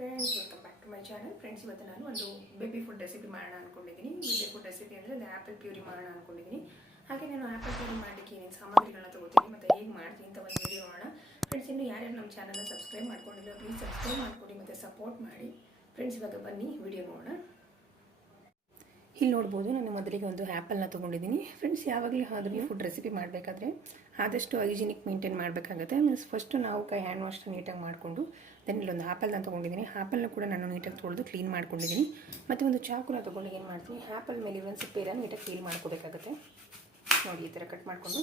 Friends, welcome back to my channel. Friends, ಇವತ್ತು ನಾನು ಒಂದು ಬೇಬಿ ಫುಡ್ ರೆಸಿಪಿ ಮಾಡೋಣ ಅಂದ್ಕೊಂಡಿದ್ದೀನಿ. ಬೇಬಿ ಫುಡ್ ರೆಸಿಪಿ ಅಂದರೆ ಒಂದು ಆ್ಯಪಲ್ ಪ್ಯೂರಿ ಮಾಡೋಣ ಅಂದ್ಕೊಂಡಿದ್ದೀನಿ. ಹಾಗೆ ನಾನು ಆ್ಯಪಲ್ ಪ್ಯೂರಿ ಮಾಡಲಿಕ್ಕೆ ಏನೇನು ಸಾಮಗ್ರಿಗಳನ್ನ ತೊಗೋತೀನಿ ಮತ್ತು ಹೇಗೆ ಮಾಡ್ತೀನಿ ಅಂತ ಒಂದು ವಿಡಿಯೋ ಮಾಡೋಣ. ಫ್ರೆಂಡ್ಸ್, ಇನ್ನು ಯಾರ್ಯಾರು ನಮ್ಮ ಚಾನಲ್ನ ಸಬ್ಸ್ಕ್ರೈಬ್ ಮಾಡ್ಕೊಂಡಿಲ್ಲ ಪ್ಲೀಸ್ ಸಬ್ಸ್ಕ್ರೈಬ್ ಮಾಡಿಕೊಡಿ ಮತ್ತು ಸಪೋರ್ಟ್ ಮಾಡಿ. ಫ್ರೆಂಡ್ಸ್, ಇವಾಗ ಬನ್ನಿ ವಿಡಿಯೋ ನೋಡೋಣ. ಇಲ್ಲಿ ನೋಡ್ಬೋದು, ನಾನು ಮೊದಲಿಗೆ ಒಂದು ಆ್ಯಪಲ್ನ ತೊಗೊಂಡಿದ್ದೀನಿ. ಫ್ರೆಂಡ್ಸ್, ಯಾವಾಗಲೂ ಆದರೂ ಫುಡ್ ರೆಸಿಪಿ ಮಾಡಬೇಕಾದ್ರೆ ಆದಷ್ಟು ಹೈಜಿನಿಕ್ ಮೇಂಟೈನ್ ಮಾಡಬೇಕಾಗುತ್ತೆ. ಮೀನ್ಸ್ ಫಸ್ಟು ನಾವು ಹ್ಯಾಂಡ್ ವಾಶ್ ನೀಟಾಗಿ ಮಾಡಿಕೊಂಡು ದೆನ್ ಇಲ್ಲೊಂದು ಆ್ಯಪಲ್ನ ತೊಗೊಂಡಿದ್ದೀನಿ. ಆ್ಯಪಲ್ನ ಕೂಡ ನಾನು ನೀಟಾಗಿ ತೊಳೆದು ಕ್ಲೀನ್ ಮಾಡ್ಕೊಂಡಿದ್ದೀನಿ. ಮತ್ತು ಒಂದು ಚಾಕುನ ತೊಗೊಂಡು ಏನು ಮಾಡ್ತೀನಿ, ಆ್ಯಪಲ್ ಮೇಲೆ ಒಂದು ಸಿಪ್ಪೆನ ನೀಟಾಗಿ ಕ್ಲೀನ್ ಮಾಡ್ಕೋಬೇಕಾಗುತ್ತೆ. ನೋಡಿ, ಈ ಥರ ಕಟ್ ಮಾಡಿಕೊಂಡು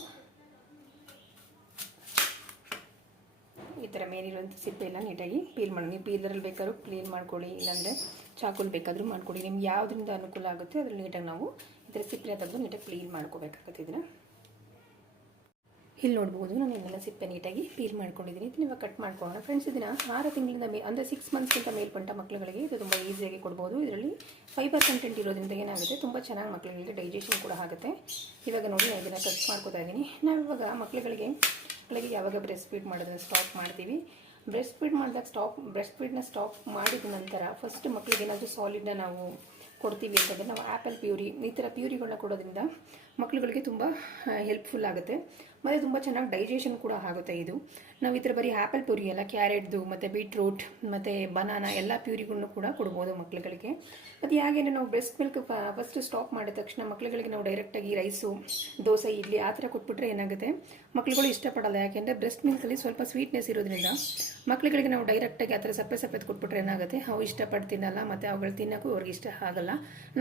ಈ ಥರ ಮೇಲಿರುವಂಥ ಸಿಪ್ಪೆ ಎಲ್ಲ ನೀಟಾಗಿ ಪೀಲ್ ಮಾಡಿ, ನೀವು ಪೀಲರಲ್ಲಿ ಬೇಕಾದ್ರೂ ಕ್ಲೀನ್ ಮಾಡ್ಕೊಳ್ಳಿ, ಇಲ್ಲಾಂದರೆ ಚಾಕುಲ್ ಬೇಕಾದರೂ ಮಾಡ್ಕೊಳ್ಳಿ. ನಿಮ್ಗೆ ಯಾವುದರಿಂದ ಅನುಕೂಲ ಆಗುತ್ತೆ ಅದ್ರಲ್ಲಿ ನೀಟಾಗಿ ನಾವು ಈ ಥರ ಸಿಪ್ಪೆ ತೆಗೆದು ನೀಟಾಗಿ ಕ್ಲೀನ್ ಮಾಡ್ಕೋಬೇಕಾಗುತ್ತೆ. ಇದನ್ನು ಇಲ್ಲಿ ನೋಡ್ಬೋದು, ನಾನು ಇನ್ನೆಲ್ಲ ಸಿಪ್ಪೆ ನೀಟಾಗಿ ಪೀಲ್ ಮಾಡ್ಕೊಂಡಿದ್ದೀನಿ. ಇದನ್ನ ಇವಾಗ ಕಟ್ ಮಾಡ್ಕೊಳ್ಳೋಣ. ಫ್ರೆಂಡ್ಸ್, ಇದನ್ನು 6 ತಿಂಗಳಿಂದ ಅಂದರೆ 6 ಮಂತ್ಸ್ಗಿಂತ ಮೇಲ್ಪಟ್ಟ ಮಕ್ಕಳುಗಳಿಗೆ ಇದು ತುಂಬ ಈಸಿಯಾಗಿ ಕೊಡ್ಬೋದು. ಇದರಲ್ಲಿ ಫೈಬರ್ ಕಂಟೆಂಟ್ ಇರೋದ್ರಿಂದ ಏನಾಗುತ್ತೆ, ತುಂಬ ಚೆನ್ನಾಗಿ ಮಕ್ಕಳುಗಳಿಗೆ ಡೈಜೆಷನ್ ಕೂಡ ಆಗುತ್ತೆ. ಇವಾಗ ನೋಡಿ, ನಾನು ಇದನ್ನು ಕಟ್ ಮಾಡ್ಕೋತಾ ಇದ್ದೀನಿ. ನಾವು ಇವಾಗ ಮಕ್ಕಳುಗಳಿಗೆ ಯಾವಾಗ ಬ್ರೆಸ್ಟ್ ಫೀಡ್ ಮಾಡೋದನ್ನ ಸ್ಟಾಪ್ ಮಾಡ್ತೀವಿ, ಬ್ರೆಸ್ಟ್ ಫೀಡ್ ಮಾಡಿದಾಗ ಬ್ರೆಸ್ಟ್ ಫೀಡ್ನ ಸ್ಟಾಪ್ ಮಾಡಿದ ನಂತರ ಫಸ್ಟ್ ಮಕ್ಕಳಿಗೆ ಏನಾದರೂ ಸಾಲಿಡ್ನ ನಾವು ಕೊಡ್ತೀವಿ ಅಂತಂದರೆ ನಾವು ಆ್ಯಪಲ್ ಪ್ಯೂರಿ ಈ ಥರ ಪ್ಯೂರಿಗಳನ್ನ ಕೊಡೋದ್ರಿಂದ ಮಕ್ಕಳುಗಳಿಗೆ ತುಂಬ ಹೆಲ್ಪ್ಫುಲ್ ಆಗುತ್ತೆ ಮತ್ತು ತುಂಬ ಚೆನ್ನಾಗಿ ಡೈಜೆಷನ್ ಕೂಡ ಆಗುತ್ತೆ. ಇದು ನಾವು ಈ ಥರ ಬರೀ ಆ್ಯಪಲ್ ಪ್ಯೂರಿ ಅಲ್ಲ, ಕ್ಯಾರೆಟ್ದು ಮತ್ತು ಬೀಟ್ರೂಟ್ ಮತ್ತು ಬನಾನಾ ಎಲ್ಲ ಪ್ಯೂರಿಗಳನ್ನು ಕೂಡ ಕೊಡ್ಬೋದು ಮಕ್ಕಳುಗಳಿಗೆ. ಮತ್ತು ಹಾಗೇನೆ ನಾವು ಬ್ರೆಸ್ಟ್ ಮಿಲ್ಕ್ ಫಸ್ಟ್ ಸ್ಟಾಪ್ ಮಾಡಿದ ತಕ್ಷಣ ಮಕ್ಕಳುಗಳಿಗೆ ನಾವು ಡೈರೆಕ್ಟಾಗಿ ರೈಸು, ದೋಸೆ, ಇಡ್ಲಿ ಆ ಥರ ಕೊಟ್ಬಿಟ್ರೆ ಏನಾಗುತ್ತೆ, ಮಕ್ಕಳುಗಳು ಇಷ್ಟಪಡಲ್ಲ. ಯಾಕೆಂದರೆ ಬ್ರೆಸ್ಟ್ ಮಿಲ್ಕಲ್ಲಿ ಸ್ವಲ್ಪ ಸ್ವೀಟ್ನೆಸ್ ಇರೋದ್ರಿಂದ ಮಕ್ಕಳುಗಳಿಗೆ ನಾವು ಡೈರೆಕ್ಟಾಗಿ ಆ ಥರ ಸಪ್ಪೆ ಕೊಟ್ಬಿಟ್ರೆ ಏನಾಗುತ್ತೆ, ಅವು ಇಷ್ಟಪಟ್ಟು ತಿನ್ನಲ್ಲ ಮತ್ತು ಅವುಗಳು ತಿನ್ನೋಕ್ಕೂ ಅವ್ರಿಗೆ ಇಷ್ಟ ಆಗಲ್ಲ.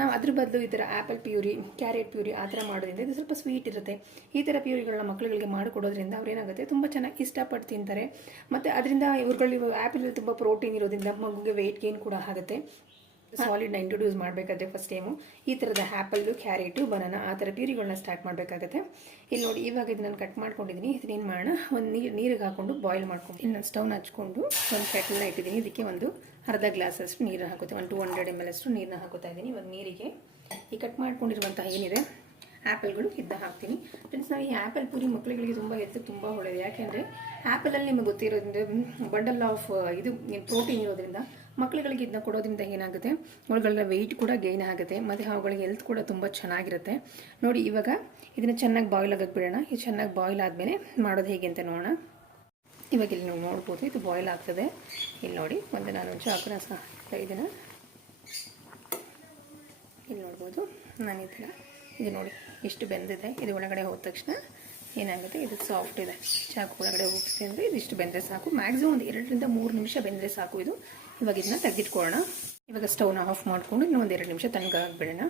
ನಾವು ಅದ್ರ ಬದಲು ಈ ಥರ ಆ್ಯಪಲ್ ಪ್ಯೂರಿ, ಕ್ಯಾರೆಟ್ ಪ್ಯೂರಿ ಆ ಥರ ಮಾಡೋದ್ರಿಂದ ಇದು ಸ್ವಲ್ಪ ಸ್ವೀಟ್ ಇರುತ್ತೆ. ಈ ಥರ ಪ್ಯೂರಿಗಳನ್ನ ಮಕ್ಕಳುಗಳಿಗೆ ಮಾಡಿಕೊಡೋದ್ರಿಂದ ಅವ್ರೇನಾಗುತ್ತೆ, ತುಂಬ ಚೆನ್ನಾಗಿ ಇಷ್ಟಪಟ್ಟು ತಿಂತಾರೆ. ಮತ್ತು ಅದರಿಂದ ಇವ್ರುಗಳು ಆ್ಯಪಲಲ್ಲಿ ತುಂಬ ಪ್ರೋಟೀನ್ ಇರೋದ್ರಿಂದ ಮಗುಗೆ ವೆಯ್ಟ್ ಗೇನ್ ಕೂಡ ಆಗುತ್ತೆ. ಸಾಲಿಡ್ನ ಇಂಟ್ರೊಡ್ಯೂಸ್ ಮಾಡಬೇಕಾದ್ರೆ ಫಸ್ಟ್ ಟೈಮು ಈ ಥರದ ಆ್ಯಪಲ್ಲು, ಕ್ಯಾರೆಟು, ಬನಾನಾ ಆ ಥರ ಪ್ಯೂರಿಗಳನ್ನ ಸ್ಟಾರ್ಟ್ ಮಾಡಬೇಕಾಗುತ್ತೆ. ಇಲ್ಲಿ ನೋಡಿ, ಇವಾಗ ಇದು ನಾನು ಕಟ್ ಮಾಡ್ಕೊಂಡಿದ್ದೀನಿ. ಇದನ್ನೇನು ಮಾಡೋಣ, ಒಂದು ನೀರಿಗೆ ಹಾಕ್ಕೊಂಡು ಬಾಯ್ಲ್ ಮಾಡ್ಕೊಂಡು ಇನ್ನೊಂದು ಸ್ಟವ್ನ ಹಚ್ಕೊಂಡು ಒಂದು ಕೆಟಲ್ನ ಇಟ್ಟಿದ್ದೀನಿ. ಇದಕ್ಕೆ ಒಂದು ಅರ್ಧ ಗ್ಲಾಸಷ್ಟು ನೀರನ್ನ ಹಾಕುತ್ತೆ, 200 ml ಅಷ್ಟು ನೀರನ್ನ ಹಾಕುತ್ತಾ ಇದ್ದೀನಿ. ಇವಾಗ ನೀರಿಗೆ ಈ ಕಟ್ ಮಾಡ್ಕೊಂಡಿರುವಂಥ ಏನಿದೆ ಆ್ಯಪಲ್ಗಳು ಹಾಕ್ತೀನಿ. ಫ್ರೆಂಡ್ಸ್, ನಾವು ಈ ಆ್ಯಪಲ್ ಪೂರಿ ಮಕ್ಕಳುಗಳಿಗೆ ತುಂಬ ಹೆಲ್ತಿಗೆ ತುಂಬ ಒಳ್ಳೆಯದು. ಯಾಕೆಂದರೆ ಆ್ಯಪಲಲ್ಲಿ ನಿಮಗೆ ಗೊತ್ತಿರೋದ್ರಿಂದ ಬಂಡಲ್ ಆಫ್ ಇದು ಪ್ರೋಟೀನ್ ಇರೋದ್ರಿಂದ ಮಕ್ಕಳುಗಳಿಗೆ ಇದನ್ನ ಕೊಡೋದ್ರಿಂದ ಏನಾಗುತ್ತೆ, ಅವುಗಳ ವೆಯ್ಟ್ ಕೂಡ ಗೇನ್ ಆಗುತ್ತೆ ಮತ್ತು ಅವುಗಳಿಗೆ ಹೆಲ್ತ್ ಕೂಡ ತುಂಬ ಚೆನ್ನಾಗಿರುತ್ತೆ. ನೋಡಿ, ಇವಾಗ ಇದನ್ನು ಚೆನ್ನಾಗಿ ಬಾಯ್ಲ್ ಆಗಕ್ಕೆ ಬಿಡೋಣ. ಇದು ಚೆನ್ನಾಗಿ ಬಾಯ್ಲ್ ಆದಮೇಲೆ ಮಾಡೋದು ಹೇಗೆ ಅಂತ ನೋಡೋಣ. ಇವಾಗ ಇಲ್ಲಿ ನೀವು ನೋಡ್ಬೋದು, ಇದು ಬಾಯ್ಲ್ ಆಗ್ತದೆ. ಇಲ್ಲಿ ನೋಡಿ, ನಾನು ಚಾಕುನ ಸಹ ಇದನ್ನು ಇಲ್ಲಿ ನೋಡ್ಬೋದು. ನಾನು ಇದನ್ನು ಇದು ನೋಡಿ ಎಷ್ಟು ಬೆಂದಿದೆ. ಇದು ಒಳಗಡೆ ಹೋದ ತಕ್ಷಣ ಏನಾಗುತ್ತೆ, ಇದು ಸಾಫ್ಟ್ ಇದೆ. ಚಾಕು ಒಳಗಡೆ ಹೋಗ್ತಿದೆ ಅಂದರೆ ಇದಿಷ್ಟು ಬೆಂದರೆ ಸಾಕು. ಮ್ಯಾಕ್ಸಿಮಮ್ ಒಂದು 2 ರಿಂದ 3 ನಿಮಿಷ ಬೆಂದರೆ ಸಾಕು ಇದು. ಇವಾಗ ಇದನ್ನ ತೆಗೆದಿಟ್ಕೊಳ್ಳೋಣ. ಇವಾಗ ಸ್ಟವ್ನ ಆಫ್ ಮಾಡಿಕೊಂಡು ಇನ್ನೂ ಒಂದು 2 ನಿಮಿಷ ತಣ್ಣಗಾಗ್ಬಿಡೋಣ.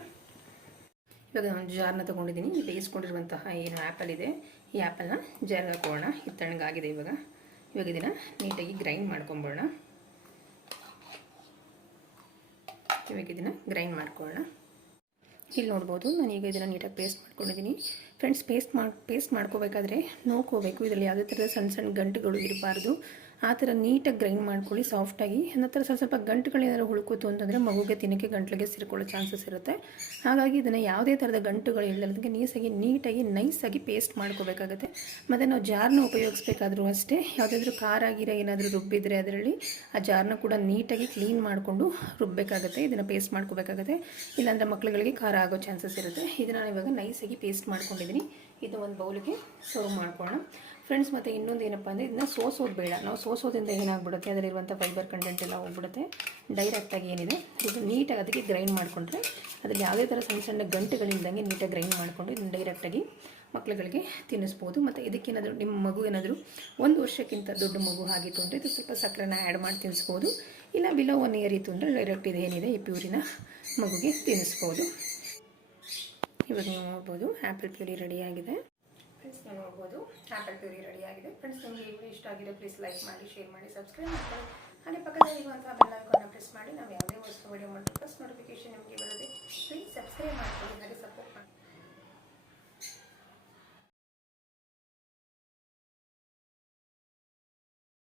ಇವಾಗ ನಾನು ಜಾರ್ನ ತೊಗೊಂಡಿದ್ದೀನಿ. ಬೇಯಿಸ್ಕೊಂಡಿರುವಂತಹ ಏನು ಆ್ಯಪಲ್ ಇದೆ, ಈ ಆ್ಯಪಲ್ನ ಜಾರ್ಗೆ ಹಾಕೋಣ. ಇದು ತಣ್ಣಗಾಗಿದೆ. ಇವಾಗ ಇದನ್ನು ನೀಟಾಗಿ ಗ್ರೈಂಡ್ ಮಾಡ್ಕೊಂಬೋಣ. ಇವಾಗ ಇದನ್ನು ಗ್ರೈಂಡ್ ಮಾಡ್ಕೊಳ್ಳೋಣ. ಇಲ್ಲಿ ನೋಡ್ಬೋದು, ನಾನು ಈಗ ಇದನ್ನು ನೀಟಾಗಿ ಪೇಸ್ಟ್ ಮಾಡ್ಕೊಂಡಿದ್ದೀನಿ. ಫ್ರೆಂಡ್ಸ್, ಪೇಸ್ಟ್ ಮಾಡ್ಕೋಬೇಕಾದ್ರೆ ನೋಡ್ಕೋಬೇಕು, ಇದರಲ್ಲಿ ಯಾವುದೇ ಥರದ ಸಣ್ಣ ಗಂಟುಗಳು ಇರಬಾರ್ದು. ಆ ಥರ ನೀಟಾಗಿ ಗ್ರೈಂಡ್ ಮಾಡ್ಕೊಳ್ಳಿ ಸಾಫ್ಟಾಗಿ. ನಂತರ ಸ್ವಲ್ಪ ಗಂಟುಗಳೇನಾದ್ರು ಉಳ್ಕೋತು ಅಂತಂದರೆ ಮಗುಗೆ ತಿನ್ನೋಕ್ಕೆ ಗಂಟ್ಲಿಗೆ ಸೇರಿಕೊಳ್ಳೋ ಚಾನ್ಸಸ್ ಇರುತ್ತೆ. ಹಾಗಾಗಿ ಇದನ್ನು ಯಾವುದೇ ಥರದ ಗಂಟುಗಳು ಇಲ್ಲದಂಗೆ ನೀಟಾಗಿ ನೈಸಾಗಿ ಪೇಸ್ಟ್ ಮಾಡ್ಕೋಬೇಕಾಗುತ್ತೆ. ಮತ್ತು ನಾವು ಜಾರ್ನ ಉಪಯೋಗಿಸ್ಬೇಕಾದ್ರೂ ಅಷ್ಟೇ, ಯಾವುದಾದ್ರೂ ಖಾರ ಗೀರ ಏನಾದರೂ ರುಬ್ಬಿದ್ರೆ ಅದರಲ್ಲಿ ಆ ಜಾರ್ನ ಕೂಡ ನೀಟಾಗಿ ಕ್ಲೀನ್ ಮಾಡಿಕೊಂಡು ರುಬ್ಬಬೇಕಾಗುತ್ತೆ. ಇದನ್ನು ಪೇಸ್ಟ್ ಮಾಡ್ಕೋಬೇಕಾಗುತ್ತೆ, ಇಲ್ಲಾಂದರೆ ಮಕ್ಕಳುಗಳಿಗೆ ಖಾರ ಆಗೋ ಚಾನ್ಸಸ್ ಇರುತ್ತೆ. ಇದನ್ನು ಇವಾಗ ನೈಸಾಗಿ ಪೇಸ್ಟ್ ಮಾಡ್ಕೊಂಡಿದ್ದೀನಿ. ಇದು ಒಂದು ಬೌಲಿಗೆ ಸರ್ವ್ ಮಾಡ್ಕೊಳ್ಳೋಣ. ಫ್ರೆಂಡ್ಸ್, ಮತ್ತು ಇನ್ನೊಂದು ಏನಪ್ಪ ಅಂದರೆ, ಇದನ್ನ ಸೋಸೋದು ಬೇಡ. ನಾವು ಸೋಸೋದ್ರಿಂದ ಏನಾಗ್ಬಿಡುತ್ತೆ, ಅದರಲ್ಲಿರುವಂಥ ಫೈಬರ್ ಕಂಟೆಂಟ್ ಎಲ್ಲ ಹೋಗ್ಬಿಡುತ್ತೆ. ಡೈರೆಕ್ಟಾಗಿ ಏನಿದೆ ಇದು ನೀಟಾಗಿ ಅದಕ್ಕೆ ಗ್ರೈಂಡ್ ಮಾಡಿಕೊಂಡ್ರೆ ಅದರಲ್ಲಿ ಯಾವುದೇ ಥರ ಸಣ್ಣ ಗಂಟುಗಳಿಲ್ದಂಗೆ ನೀಟಾಗಿ ಗ್ರೈಂಡ್ ಮಾಡಿಕೊಂಡು ಇದನ್ನು ಡೈರೆಕ್ಟಾಗಿ ಮಕ್ಕಳುಗಳಿಗೆ ತಿನ್ನಿಸ್ಬೋದು. ಮತ್ತು ಇದಕ್ಕೇನಾದರೂ ನಿಮ್ಮ ಮಗು ಏನಾದರೂ 1 ವರ್ಷಕ್ಕಿಂತ ದೊಡ್ಡ ಮಗು ಆಗಿತ್ತು ಅಂದರೆ ಇದು ಸ್ವಲ್ಪ ಸಕ್ಕರೆನ ಆ್ಯಡ್ ಮಾಡಿ ತಿನ್ನಿಸ್ಬೋದು. ಇಲ್ಲ ಬಿಲೋ 1 ಇಯರ್ ಇತ್ತು ಅಂದರೆ ಡೈರೆಕ್ಟ್ ಇದೇನಿದೆ ಈ ಪ್ಯೂರಿನ ಮಗುಗೆ ತಿನ್ನಿಸ್ಬೋದು. ಇವಾಗ ನೀವು ನೋಡ್ಬೋದು ಆ್ಯಪಲ್ ಪ್ಯೂರಿ ರೆಡಿಯಾಗಿದೆ. ಫ್ರೆಂಡ್ಸ್, ನೀವು ನೋಡ್ಬೋದು ಆ್ಯಪಲ್ ಪ್ಯೂರಿ ರೆಡಿಯಾಗಿದೆ. ಫ್ರೆಂಡ್ಸ್, ನಿಮಗೆ ಈ ವಿಡಿಯೋ ಇಷ್ಟ ಆಗಿದೆ ಪ್ಲೀಸ್ ಲೈಕ್ ಮಾಡಿ, ಶೇರ್ ಮಾಡಿ, ಸಬ್ಸ್ಕ್ರೈಬ್ ಮಾಡಿ. ಹಾಗೆ ಪಕ್ಕದಲ್ಲಿರುವಂಥ ಬೆಲ್ ಐಕಾನ್ನ ಪ್ರೆಸ್ ಮಾಡಿ. ನಾವು ಯಾವುದೇ ವಸ್ತು ವಿಡಿಯೋ ಮಾಡಿದ್ರೆ ಫಸ್ಟ್ ನೋಟಿಫಿಕೇಶನ್ ನಿಮಗೆ ಬರುತ್ತೆ. ಪ್ಲೀಸ್ ಸಬ್ಸ್ಕ್ರೈಬ್ ಮಾಡ್ಕೊಳ್ಳಿ, ಹಾಗೆ ಸಪೋರ್ಟ್